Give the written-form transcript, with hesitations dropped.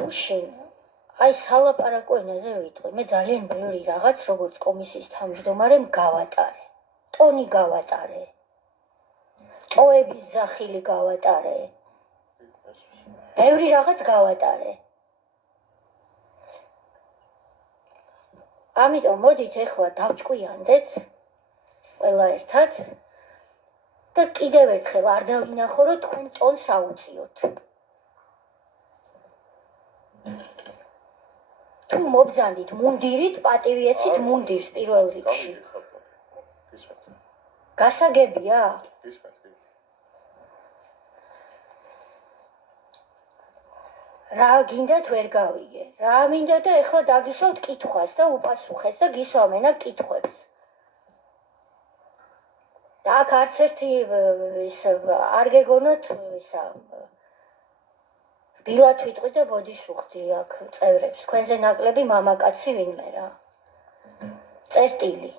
გუშინ აი სალაპარაკო ენაზე ვიტყვი. მე ძალიან ბევრი რაღაც როგორც კომისიის თავმჯდომარემ გავატარე. ტონი გავატარე. ტოების ძახილი გავატარე. ბევრი რაღაც გავატარე. ამიტომ მოდით ეხლა დავჭკვიანდეთ ყველა ერთად და კიდევ ერთხელ არ დავინახო, რომ თქვენ ტონს აუწიოთ. თუ მობძანდით მუნდირით, პატივიეცით მუნდირს პირველ რიგში. გასაგებია? რა გინდათ ვერ გავიგე. რა მინდა და ეხლა დაგისვამთ კითხვას და უპასუხეთ და გისვამენა კითხვებს. და აქ არც ერთი ის არ გეგონოთ ისა ბილად ვიტყვი და ბოდიშ ვუხდი აქ წევრებს. თქვენზე ნაკლები მამაკაცი ვინმე რა. წერტილი.